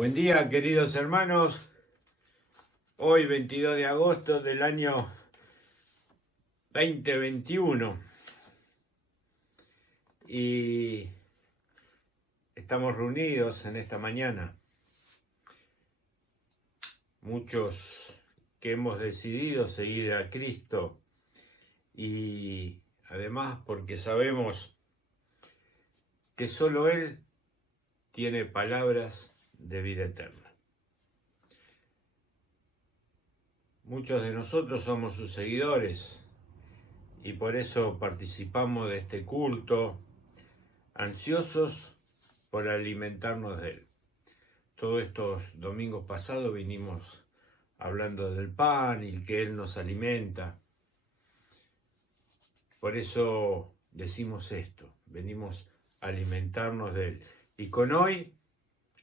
Buen día, queridos hermanos. Hoy, 22 de agosto del año 2021. Y estamos reunidos en esta mañana. Muchos que hemos decidido seguir a Cristo y además porque sabemos que solo Él tiene palabras de vida eterna. Muchos de nosotros somos sus seguidores y por eso participamos de este culto, ansiosos por alimentarnos de Él. Todos estos domingos pasados vinimos hablando del pan y que Él nos alimenta. Por eso decimos esto, venimos a alimentarnos de Él. Y con hoy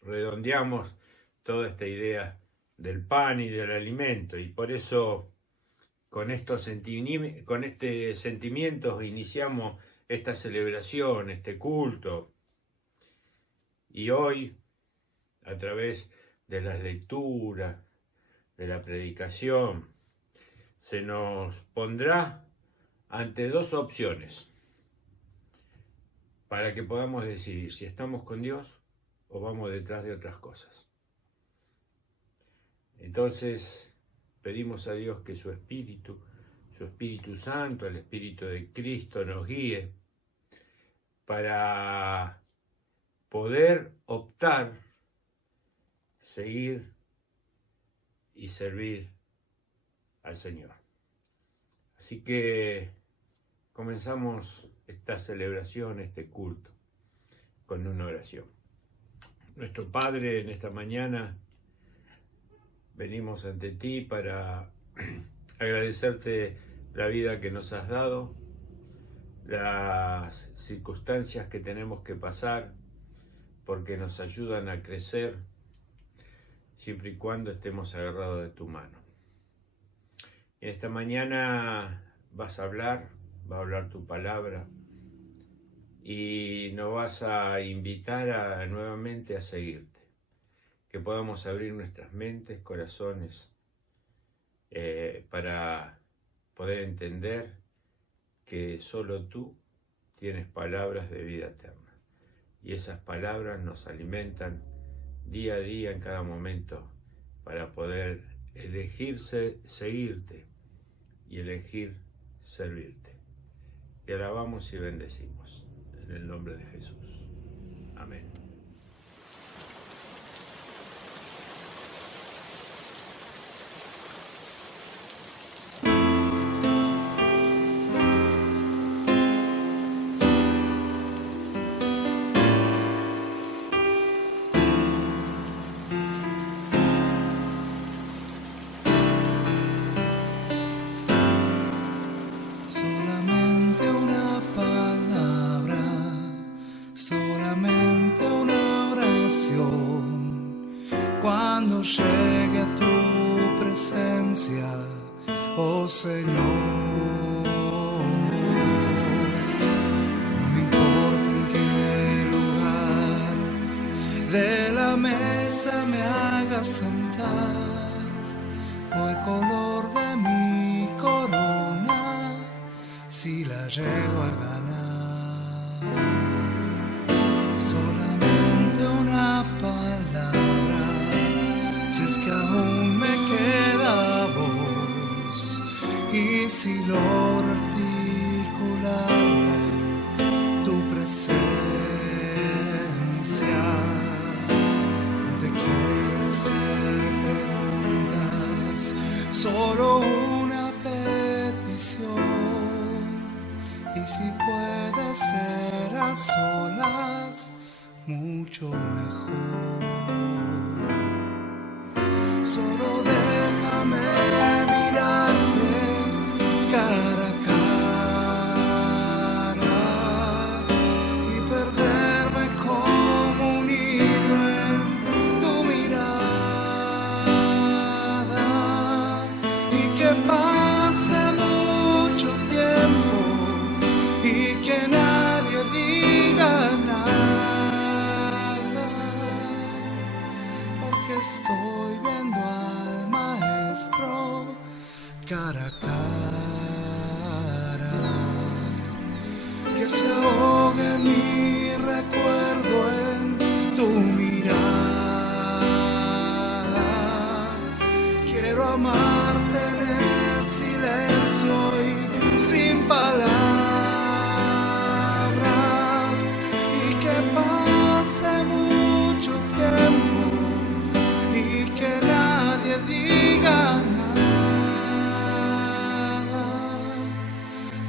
redondeamos toda esta idea del pan y del alimento, y por eso con estos sentimientos iniciamos esta celebración, este culto. Y hoy, a través de las lecturas, de la predicación, se nos pondrá ante dos opciones para que podamos decidir si estamos con Dios o vamos detrás de otras cosas. Entonces pedimos a Dios que su Espíritu Santo, el Espíritu de Cristo nos guíe para poder optar, seguir y servir al Señor. Así que comenzamos esta celebración, este culto, con una oración. Nuestro Padre, en esta mañana venimos ante ti para agradecerte la vida que nos has dado, las circunstancias que tenemos que pasar, porque nos ayudan a crecer, siempre y cuando estemos agarrados de tu mano. En esta mañana vas a hablar, va a hablar tu palabra, y nos vas a invitar nuevamente a seguirte, que podamos abrir nuestras mentes, corazones, para poder entender que solo tú tienes palabras de vida eterna, y esas palabras nos alimentan día a día, en cada momento, para poder elegir seguirte y elegir servirte. Te alabamos y bendecimos. En el nombre de Jesús. Amén. Solamente una palabra, solamente una oración. Cuando llegue a tu presencia, oh Señor, no me importa en qué lugar de la mesa me hagas sentar, o el color de mi corona, si la llego a ganar. Solamente una palabra, si es que aún me queda voz, y si logro articularla en tu presencia. No te quiero hacer preguntas, solo una petición. Y si puede ser a solas, mucho mejor. Solo déjame mirarte cara a cara y perderme como un hilo en tu mirada, y que pase mucho tiempo y que nadie diga nada, cara a cara, que se ahogue mi recuerdo en tu mirada. Quiero amarte en el silencio y sin palabras, y que pase mucho tiempo y que nadie diga nada.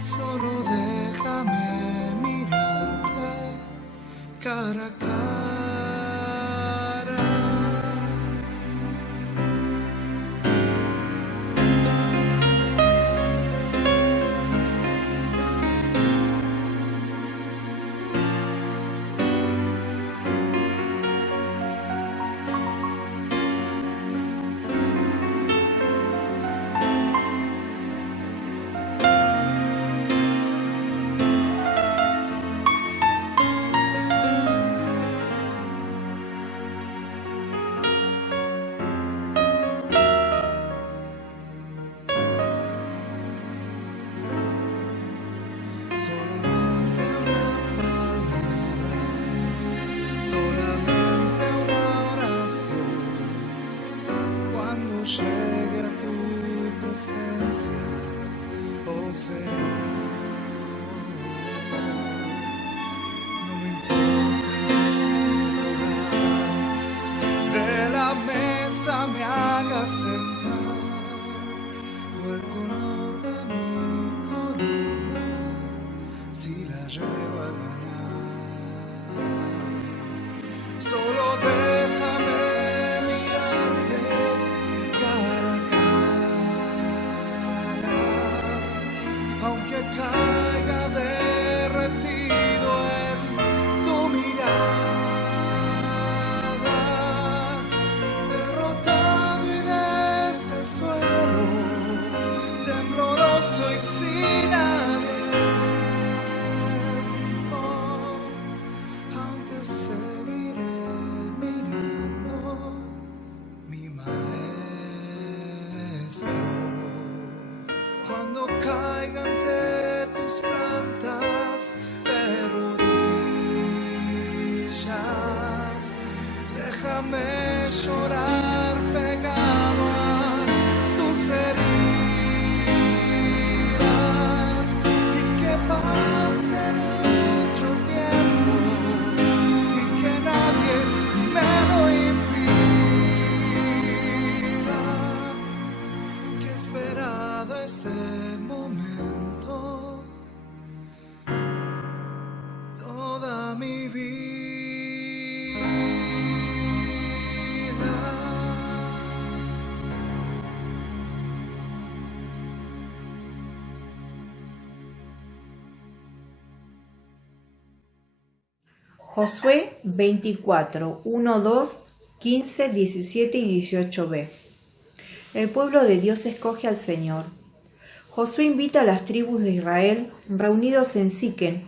Solo déjame mirarte cara a cara. Solamente una palabra, solamente una oración. Cuando llegue a tu presencia, oh Señor, no me importa en qué lugar de la mesa me haga sentar, o el color de mi corona, si la llego a ganar. Solo déjame mirarte cara a cara, aunque caiga derretido en tu mirada, derrotado y desde el suelo, tembloroso y sin aliento, aún te seguiré mirando, mi maestro. Cuando caiga ante tus plantas de rodillas, déjame llorar pegado a tus heridas, y que pase mucho tiempo y que nadie me lo impida, que he esperado este momento toda mi vida. Josué 24, 1, 2, 15, 17 y 18b. El pueblo de Dios escoge al Señor. Josué invita a las tribus de Israel, reunidos en Siquem,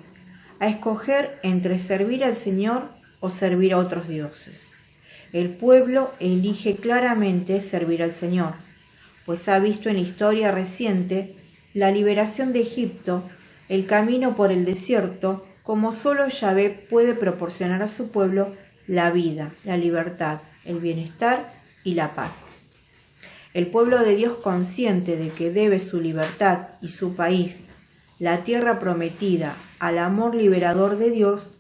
a escoger entre servir al Señor o servir a otros dioses. El pueblo elige claramente servir al Señor, pues ha visto en la historia reciente la liberación de Egipto, el camino por el desierto, como solo Yahvé puede proporcionar a su pueblo la vida, la libertad, el bienestar y la paz. El pueblo de Dios, consciente de que debe su libertad y su país, la tierra prometida, al amor liberador de Dios,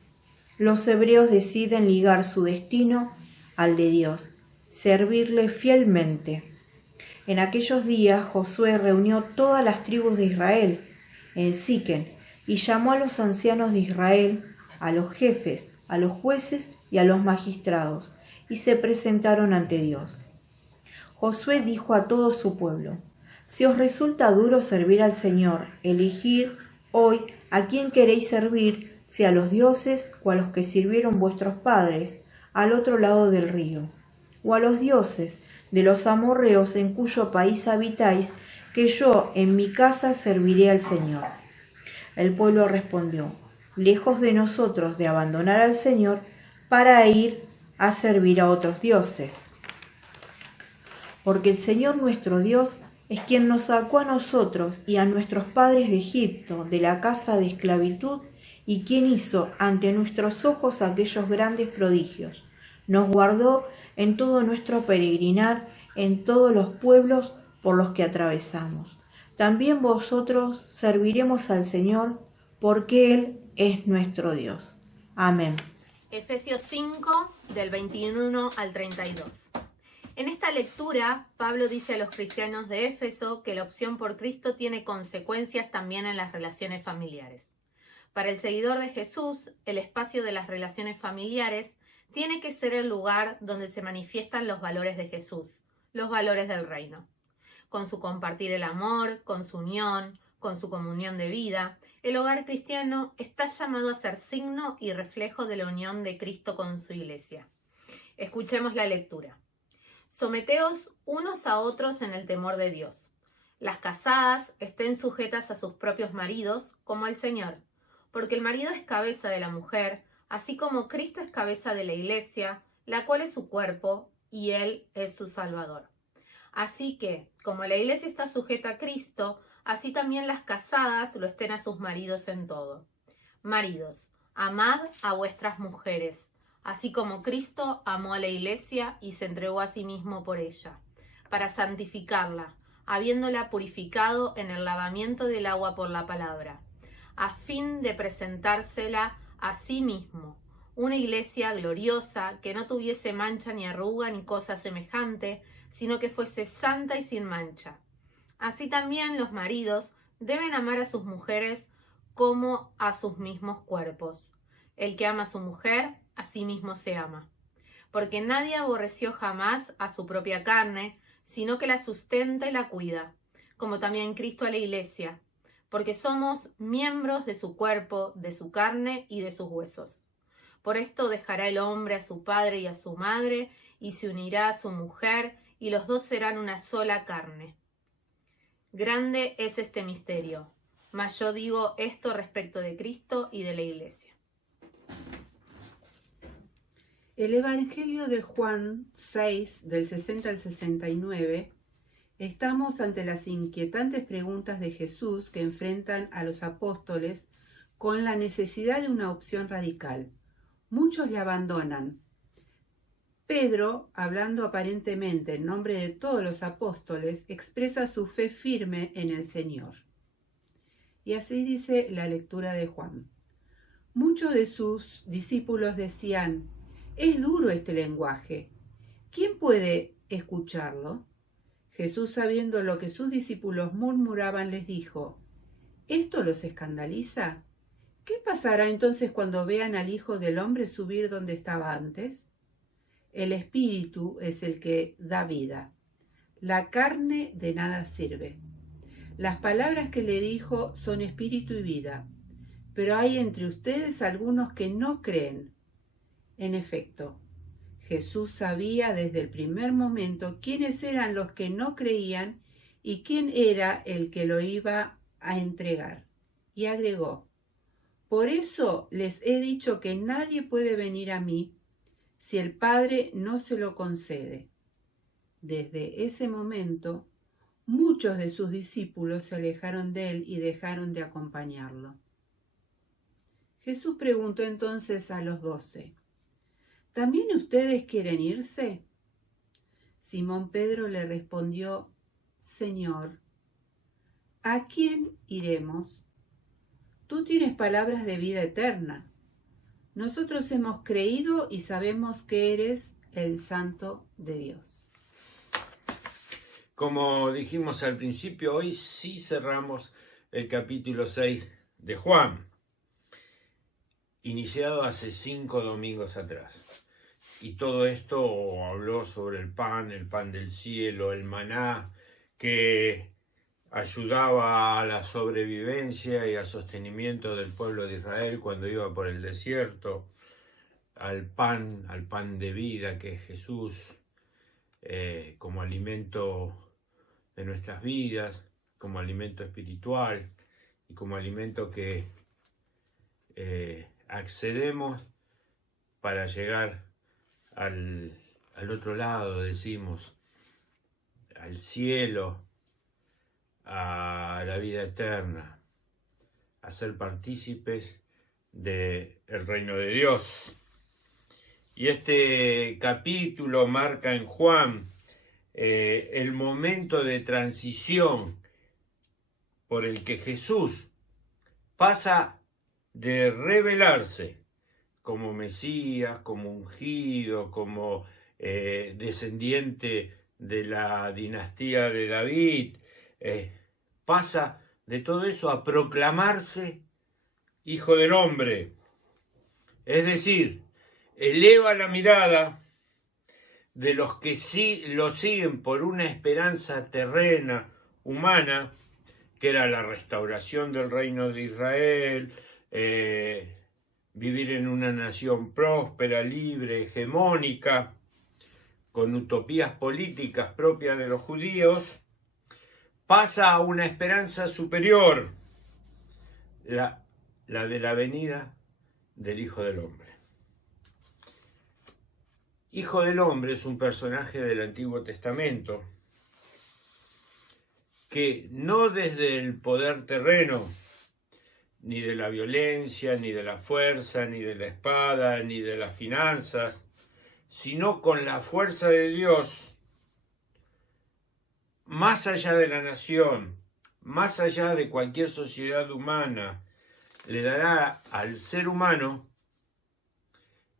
los hebreos deciden ligar su destino al de Dios, servirle fielmente. En aquellos días Josué reunió todas las tribus de Israel en Siquem y llamó a los ancianos de Israel, a los jefes, a los jueces y a los magistrados, y se presentaron ante Dios. Josué dijo a todo su pueblo: si os resulta duro servir al Señor, elegid hoy a quién queréis servir, si a los dioses o a los que sirvieron vuestros padres al otro lado del río, o a los dioses de los amorreos en cuyo país habitáis, que yo en mi casa serviré al Señor. El pueblo respondió: lejos de nosotros de abandonar al Señor para ir a servir a otros dioses. Porque el Señor nuestro Dios es quien nos sacó a nosotros y a nuestros padres de Egipto, de la casa de esclavitud, y quien hizo ante nuestros ojos aquellos grandes prodigios. Nos guardó en todo nuestro peregrinar, en todos los pueblos por los que atravesamos. También vosotros serviremos al Señor, porque Él es nuestro Dios. Amén. Efesios 5, del 21 al 32. En esta lectura, Pablo dice a los cristianos de Éfeso que la opción por Cristo tiene consecuencias también en las relaciones familiares. Para el seguidor de Jesús, el espacio de las relaciones familiares tiene que ser el lugar donde se manifiestan los valores de Jesús, los valores del reino. Con su compartir el amor, con su unión, con su comunión de vida, el hogar cristiano está llamado a ser signo y reflejo de la unión de Cristo con su iglesia. Escuchemos la lectura. Someteos unos a otros en el temor de Dios. Las casadas estén sujetas a sus propios maridos como al Señor, porque el marido es cabeza de la mujer, así como Cristo es cabeza de la iglesia, la cual es su cuerpo, y Él es su Salvador. Así que, como la iglesia está sujeta a Cristo, así también las casadas lo estén a sus maridos en todo. Maridos, amad a vuestras mujeres, así como Cristo amó a la iglesia y se entregó a sí mismo por ella, para santificarla, habiéndola purificado en el lavamiento del agua por la palabra, a fin de presentársela a sí mismo, una iglesia gloriosa, que no tuviese mancha ni arruga ni cosa semejante, sino que fuese santa y sin mancha. Así también los maridos deben amar a sus mujeres como a sus mismos cuerpos. El que ama a su mujer, a sí mismo se ama. Porque nadie aborreció jamás a su propia carne, sino que la sustenta y la cuida, como también Cristo a la iglesia, porque somos miembros de su cuerpo, de su carne y de sus huesos. Por esto dejará el hombre a su padre y a su madre, y se unirá a su mujer, y los dos serán una sola carne. Grande es este misterio, mas yo digo esto respecto de Cristo y de la iglesia. El Evangelio de Juan 6, del 60 al 69, estamos ante las inquietantes preguntas de Jesús que enfrentan a los apóstoles con la necesidad de una opción radical. Muchos le abandonan. Pedro, hablando aparentemente en nombre de todos los apóstoles, expresa su fe firme en el Señor. Y así dice la lectura de Juan. Muchos de sus discípulos decían: «Es duro este lenguaje. ¿Quién puede escucharlo?» Jesús, sabiendo lo que sus discípulos murmuraban, les dijo: ¿Esto los escandaliza? ¿Qué pasará entonces cuando vean al Hijo del Hombre subir donde estaba antes? El Espíritu es el que da vida. La carne de nada sirve. Las palabras que le dijo son espíritu y vida, pero hay entre ustedes algunos que no creen. En efecto, Jesús sabía desde el primer momento quiénes eran los que no creían y quién era el que lo iba a entregar. Y agregó: «Por eso les he dicho que nadie puede venir a mí si el Padre no se lo concede». Desde ese momento, muchos de sus discípulos se alejaron de él y dejaron de acompañarlo. Jesús preguntó entonces a los 12: ¿También ustedes quieren irse? Simón Pedro le respondió: Señor, ¿a quién iremos? Tú tienes palabras de vida eterna. Nosotros hemos creído y sabemos que eres el Santo de Dios. Como dijimos al principio, hoy sí cerramos el capítulo 6 de Juan, iniciado hace 5 domingos atrás. Y todo esto habló sobre el pan del cielo, el maná, que ayudaba a la sobrevivencia y al sostenimiento del pueblo de Israel cuando iba por el desierto, al pan de vida que es Jesús, como alimento de nuestras vidas, como alimento espiritual y como alimento que accedemos para llegar al otro lado, decimos, al cielo, a la vida eterna, a ser partícipes del reino de Dios. Y este capítulo marca en Juan el momento de transición por el que Jesús pasa de revelarse como Mesías, como ungido, como descendiente de la dinastía de David, pasa de todo eso a proclamarse Hijo del Hombre. Es decir, eleva la mirada de los que sí lo siguen por una esperanza terrena, humana, que era la restauración del reino de Israel, vivir en una nación próspera, libre, hegemónica, con utopías políticas propias de los judíos, pasa a una esperanza superior, la de la venida del Hijo del Hombre. Hijo del Hombre es un personaje del Antiguo Testamento que no desde el poder terreno, ni de la violencia, ni de la fuerza, ni de la espada, ni de las finanzas, sino con la fuerza de Dios, más allá de la nación, más allá de cualquier sociedad humana, le dará al ser humano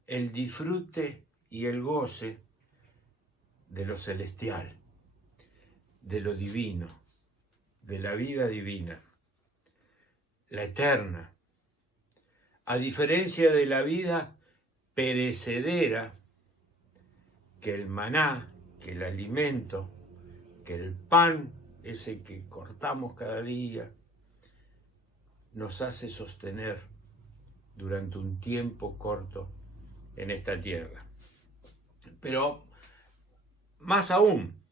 el disfrute y el goce de lo celestial, de lo divino, de la vida divina, la eterna, a diferencia de la vida perecedera, que el maná, que el alimento, que el pan, ese que cortamos cada día, nos hace sostener durante un tiempo corto en esta tierra. Pero más aún,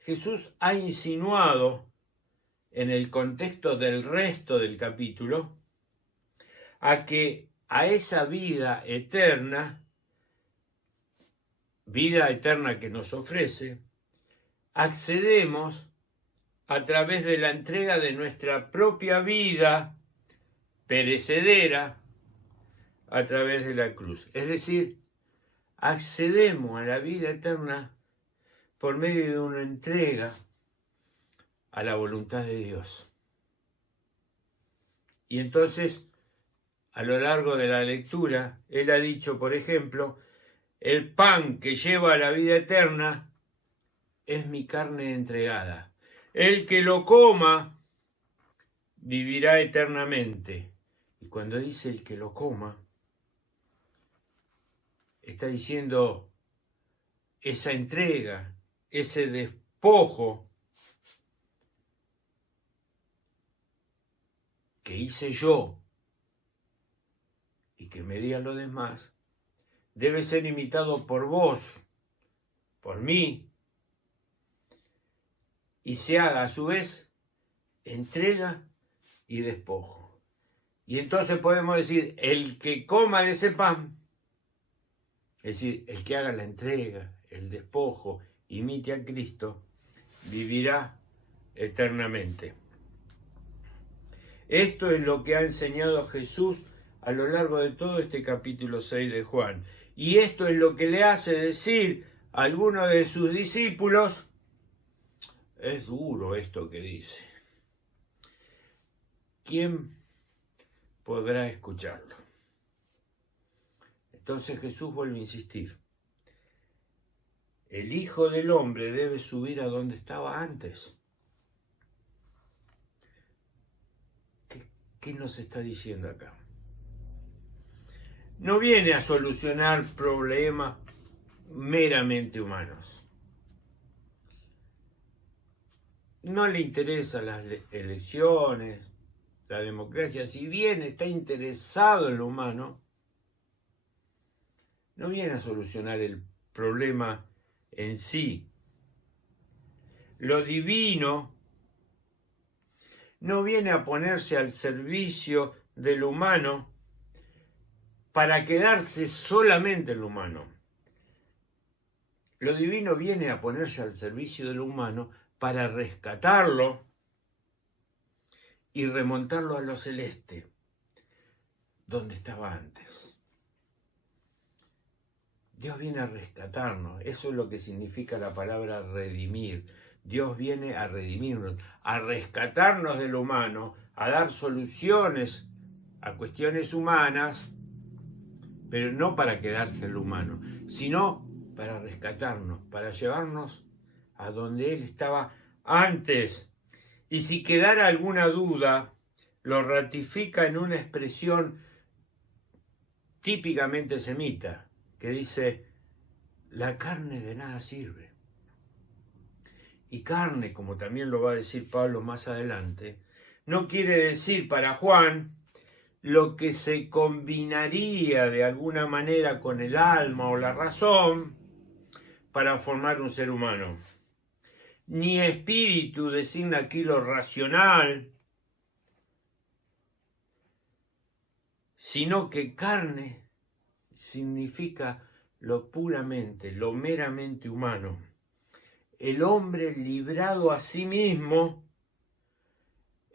Jesús ha insinuado en el contexto del resto del capítulo a que a esa vida eterna que nos ofrece, accedemos a través de la entrega de nuestra propia vida perecedera a través de la cruz. Es decir, accedemos a la vida eterna por medio de una entrega a la voluntad de Dios. Y entonces, a lo largo de la lectura, él ha dicho, por ejemplo, el pan que lleva a la vida eterna es mi carne entregada. El que lo coma vivirá eternamente. Y cuando dice el que lo coma, está diciendo esa entrega, ese despojo que hice yo y que me di a los demás, debe ser imitado por vos, por mí, y se haga a su vez entrega y despojo. Y entonces podemos decir, el que coma de ese pan, es decir, el que haga la entrega, el despojo, imite a Cristo, vivirá eternamente. Esto es lo que ha enseñado Jesús a lo largo de todo este capítulo 6 de Juan. Y esto es lo que le hace decir a alguno de sus discípulos, es duro esto que dice. ¿Quién podrá escucharlo? Entonces Jesús vuelve a insistir. El Hijo del Hombre debe subir a donde estaba antes. ¿Qué nos está diciendo acá? No viene a solucionar problemas meramente humanos. No le interesan las elecciones, la democracia. Si bien está interesado en lo humano, no viene a solucionar el problema en sí. Lo divino no viene a ponerse al servicio de lo humano para quedarse solamente en lo humano. Lo divino viene a ponerse al servicio de lo humano para rescatarlo y remontarlo a lo celeste, donde estaba antes. Dios viene a rescatarnos, eso es lo que significa la palabra redimir. Dios viene a redimirnos, a rescatarnos de lo humano, a dar soluciones a cuestiones humanas, pero no para quedarse en lo humano, sino para rescatarnos, para llevarnos a donde Él estaba antes. Y si quedara alguna duda, lo ratifica en una expresión típicamente semita, que dice, la carne de nada sirve. Y carne, como también lo va a decir Pablo más adelante, no quiere decir para Juan lo que se combinaría de alguna manera con el alma o la razón para formar un ser humano. Ni espíritu designa aquí lo racional, sino que carne significa lo puramente, lo meramente humano. El hombre librado a sí mismo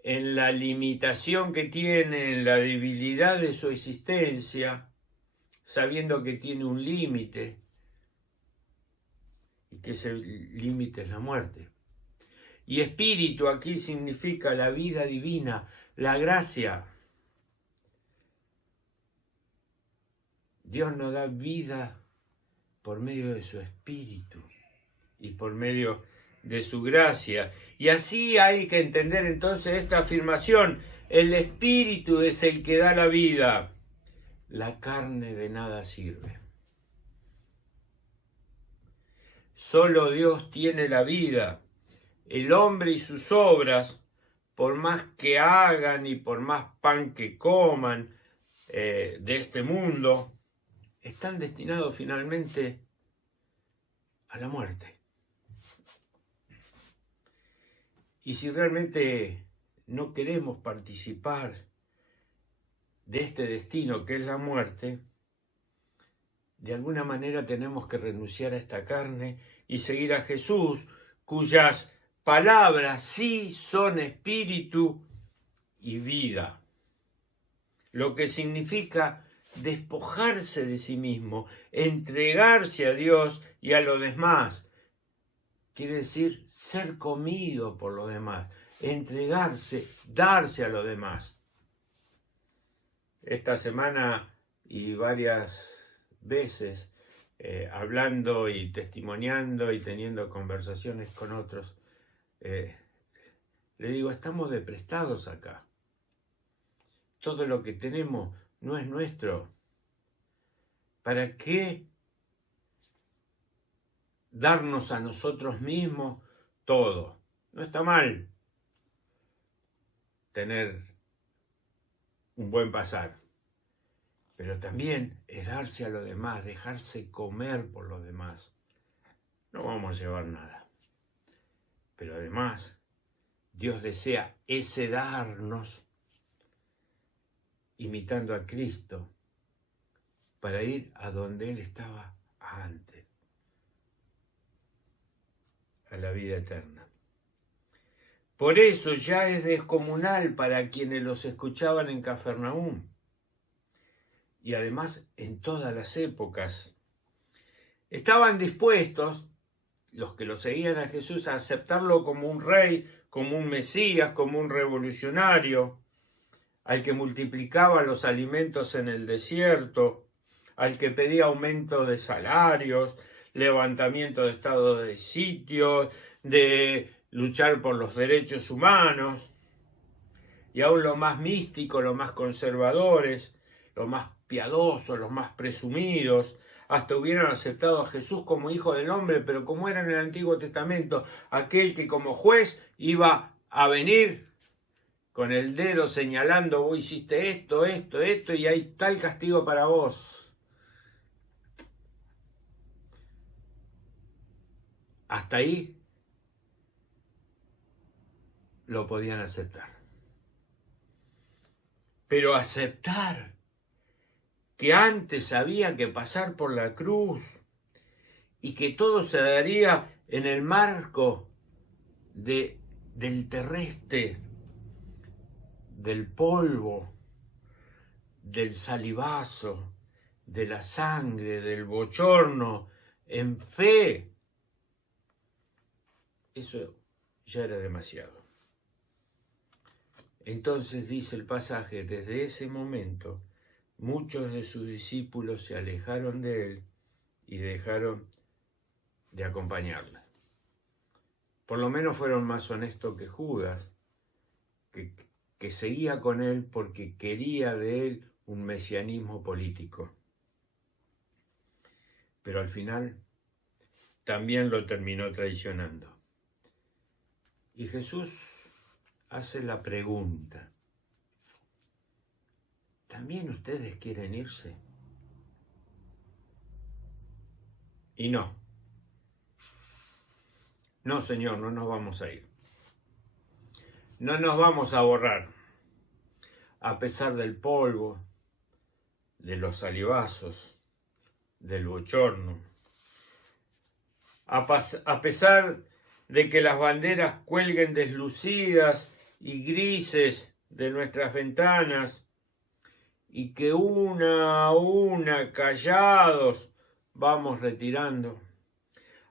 en la limitación que tiene, en la debilidad de su existencia, sabiendo que tiene un límite, y que ese límite es la muerte. Y espíritu aquí significa la vida divina, la gracia. Dios nos da vida por medio de su espíritu y por medio de su gracia. Y así hay que entender entonces esta afirmación. El espíritu es el que da la vida. La carne de nada sirve. Solo Dios tiene la vida. El hombre y sus obras, por más que hagan y por más pan que coman de este mundo, están destinados finalmente a la muerte. Y si realmente no queremos participar de este destino que es la muerte, de alguna manera tenemos que renunciar a esta carne y seguir a Jesús, cuyas palabras sí son espíritu y vida. Lo que significa despojarse de sí mismo, entregarse a Dios y a los demás. Quiere decir ser comido por los demás, entregarse, darse a los demás. Esta semana y varias veces hablando y testimoniando y teniendo conversaciones con otros, le digo, estamos de prestados acá. Todo lo que tenemos no es nuestro. ¿Para qué darnos a nosotros mismos todo? No está mal tener un buen pasar, pero también es darse a los demás, dejarse comer por los demás. No vamos a llevar nada, pero además Dios desea ese darnos imitando a Cristo para ir a donde Él estaba antes, a la vida eterna. Por eso ya es descomunal para quienes los escuchaban en Cafarnaúm y además en todas las épocas. Estaban dispuestos, los que lo seguían a Jesús, a aceptarlo como un rey, como un Mesías, como un revolucionario, al que multiplicaba los alimentos en el desierto, al que pedía aumento de salarios, levantamiento de estado de sitio, de luchar por los derechos humanos, y aún los más místicos, los más conservadores, los más piadosos, los más presumidos, hasta hubieran aceptado a Jesús como hijo del hombre, pero como era en el Antiguo Testamento, aquel que como juez iba a venir con el dedo señalando, vos hiciste esto, esto, esto, y hay tal castigo para vos. Hasta ahí lo podían aceptar. Pero aceptar que antes había que pasar por la cruz y que todo se daría en el marco del terrestre, del polvo, del salivazo, de la sangre, del bochorno, en fe, eso ya era demasiado. Entonces dice el pasaje, desde ese momento muchos de sus discípulos se alejaron de él y dejaron de acompañarle. Por lo menos fueron más honestos que Judas, que seguía con él porque quería de él un mesianismo político. Pero al final también lo terminó traicionando. Y Jesús hace la pregunta, ¿también ustedes quieren irse? Y no, Señor, no nos vamos a ir. No nos vamos a borrar, a pesar del polvo, de los salivazos, del bochorno, a pesar de que las banderas cuelguen deslucidas y grises de nuestras ventanas y que una a una, callados, vamos retirando,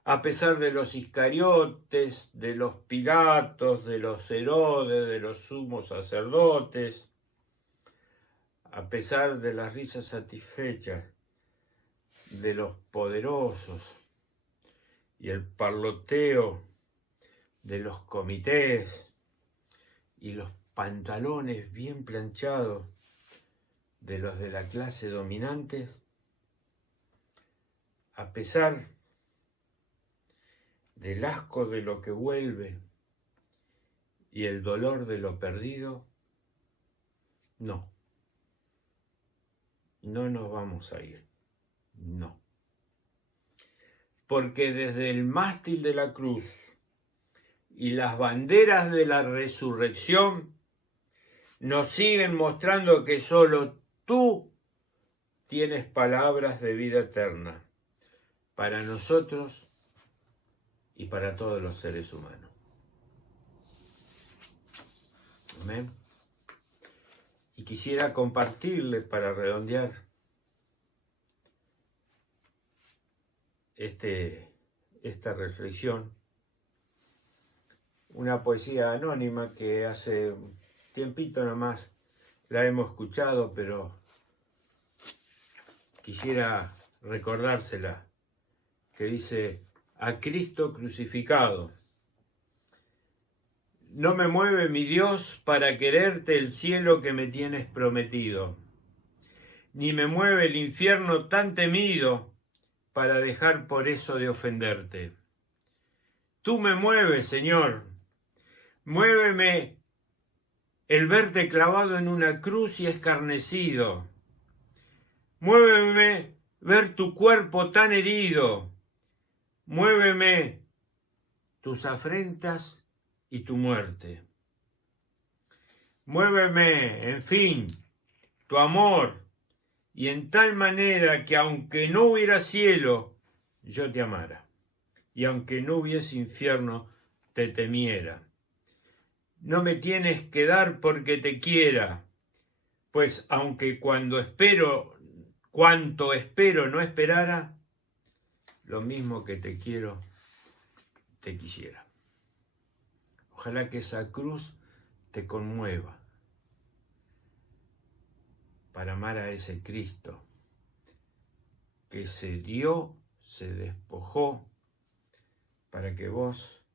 a pesar de los Iscariotes, de los Pilatos, de los Herodes, de los sumos sacerdotes, a pesar de las risas satisfechas de los poderosos y el parloteo de los comités y los pantalones bien planchados de los de la clase dominante, a pesar del asco de lo que vuelve y el dolor de lo perdido, no nos vamos a ir, no. Porque desde el mástil de la cruz y las banderas de la resurrección nos siguen mostrando que solo tú tienes palabras de vida eterna para nosotros y para todos los seres humanos. Amén. Y quisiera compartirles para redondear esta reflexión una poesía anónima que hace un tiempito nomás la hemos escuchado, pero quisiera recordársela, que dice: a Cristo crucificado. No me mueve mi Dios para quererte el cielo que me tienes prometido, ni me mueve el infierno tan temido para dejar por eso de ofenderte. Tú me mueves, Señor, muéveme el verte clavado en una cruz y escarnecido. Muéveme ver tu cuerpo tan herido. Muéveme tus afrentas y tu muerte. Muéveme, en fin, tu amor, y en tal manera que aunque no hubiera cielo, yo te amara, y aunque no hubiese infierno, te temiera. No me tienes que dar porque te quiera, pues aunque cuanto espero no esperara, lo mismo que te quiero, te quisiera. Ojalá que esa cruz te conmueva para amar a ese Cristo que se dio, se despojó, para que vos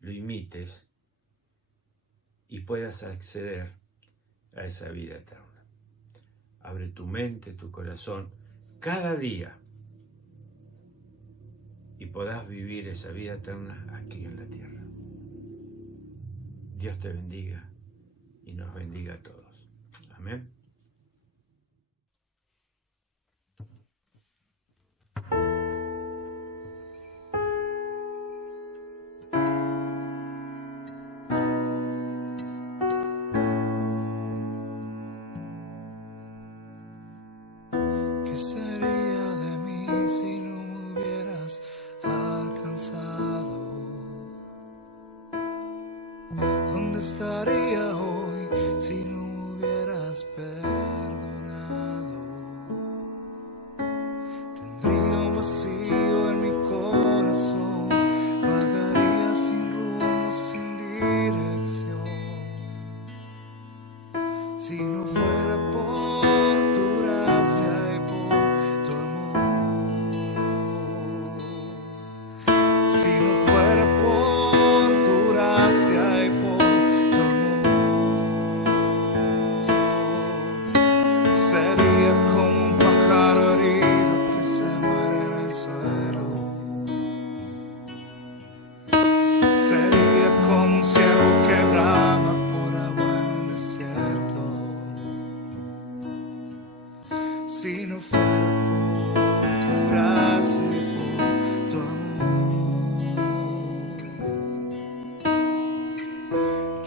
lo imites y puedas acceder a esa vida eterna. Abre tu mente, tu corazón, cada día, y podás vivir esa vida eterna aquí en la tierra. Dios te bendiga y nos bendiga a todos. Amén. ¿Qué sería de mí si no me hubieras alcanzado? ¿Dónde estaría hoy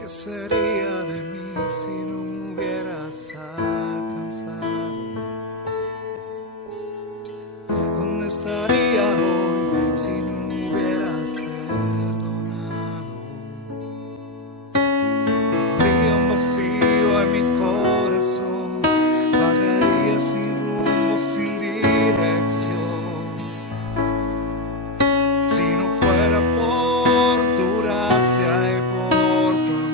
¿Qué sería de mí si no me hubieras alcanzado? ¿Dónde estaría hoy si no me hubieras perdonado? Tendría un vacío en mi corazón, vagaría sin rumbo, sin dirección. Si no fuera por tu gracia y por tu amor,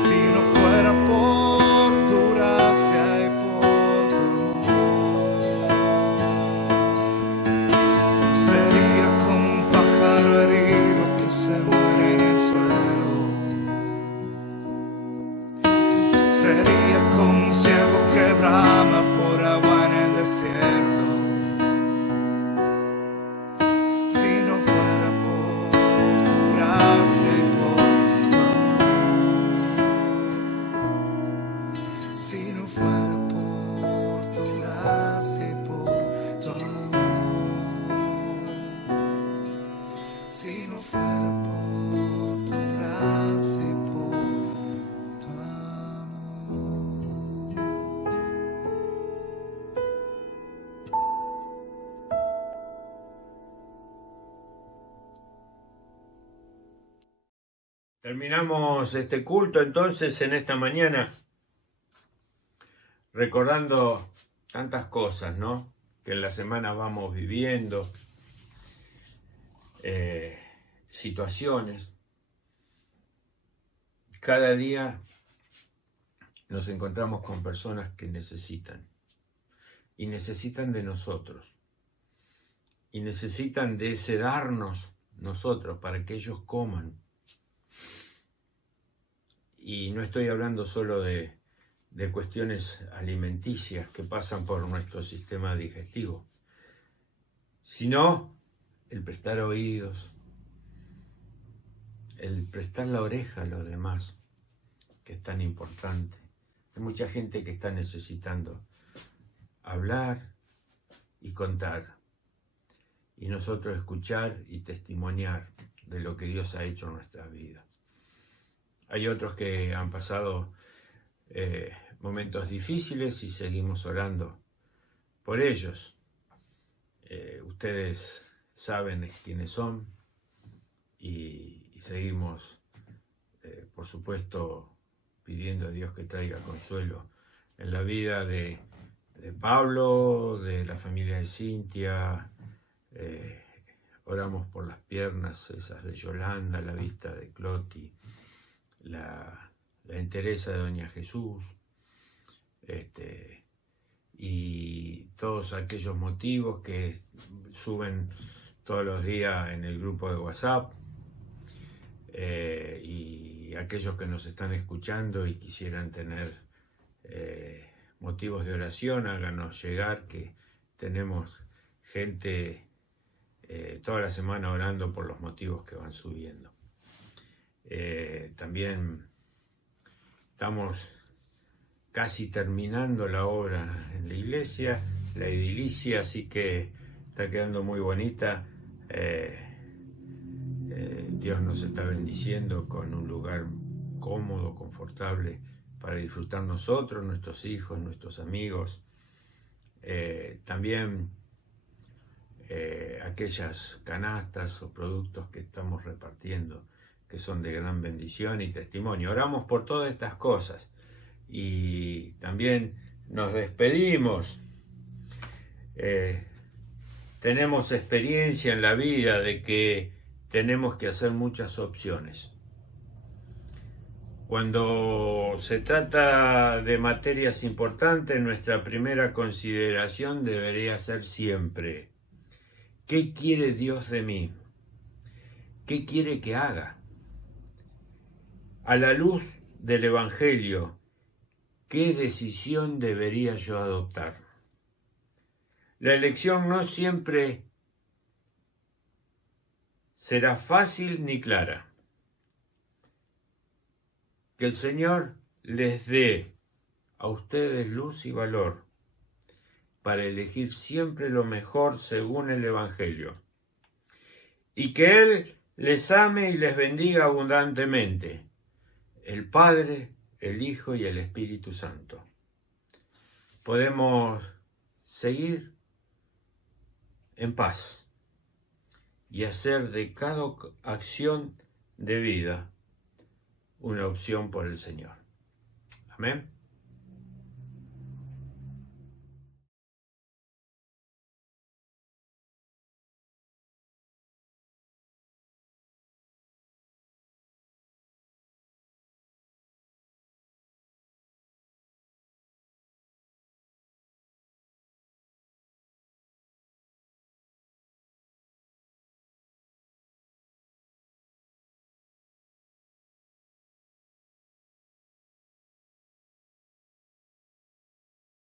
si no fuera por tu gracia y por tu amor, sería como un pájaro herido que se muere en el suelo. Sería como un ciervo que brama por agua en el desierto. Si no fuera por tu gracia y por tu amor, si no fuera por tu gracia y por tu amor, si no fuera por tu gracia y por tu amor. Terminamos este culto entonces en esta mañana recordando tantas cosas, ¿no? Que en la semana vamos viviendo, situaciones. Cada día nos encontramos con personas que necesitan, y necesitan de nosotros, y necesitan de ese darnos nosotros para que ellos coman. Y no estoy hablando solo de cuestiones alimenticias que pasan por nuestro sistema digestivo, sino el prestar oídos, el prestar la oreja a los demás, que es tan importante. Hay mucha gente que está necesitando hablar y contar, y nosotros escuchar y testimoniar de lo que Dios ha hecho en nuestras vidas. Hay otros que han pasado momentos difíciles y seguimos orando por ellos. Ustedes saben quiénes son y seguimos, por supuesto, pidiendo a Dios que traiga consuelo en la vida de Pablo, de la familia de Cintia. Oramos por las piernas esas de Yolanda, la vista de Cloti, la entereza de Doña Jesús, y todos aquellos motivos que suben todos los días en el grupo de WhatsApp, y aquellos que nos están escuchando y quisieran tener motivos de oración, háganos llegar, que tenemos gente toda la semana orando por los motivos que van subiendo. También estamos casi terminando la obra en la iglesia, la edilicia, así que está quedando muy bonita. Dios nos está bendiciendo con un lugar cómodo, confortable para disfrutar nosotros, nuestros hijos, nuestros amigos. También aquellas canastas o productos que estamos repartiendo, que son de gran bendición y testimonio. Oramos por todas estas cosas y también nos despedimos. Tenemos experiencia en la vida de que tenemos que hacer muchas opciones. Cuando se trata de materias importantes, nuestra primera consideración debería ser siempre: ¿qué quiere Dios de mí? ¿Qué quiere que haga? A la luz del Evangelio, ¿qué decisión debería yo adoptar? La elección no siempre será fácil ni clara. Que el Señor les dé a ustedes luz y valor para elegir siempre lo mejor según el Evangelio, y que Él les ame y les bendiga abundantemente, el Padre, el Hijo y el Espíritu Santo. Podemos seguir en paz y hacer de cada acción de vida una opción por el Señor. Amén.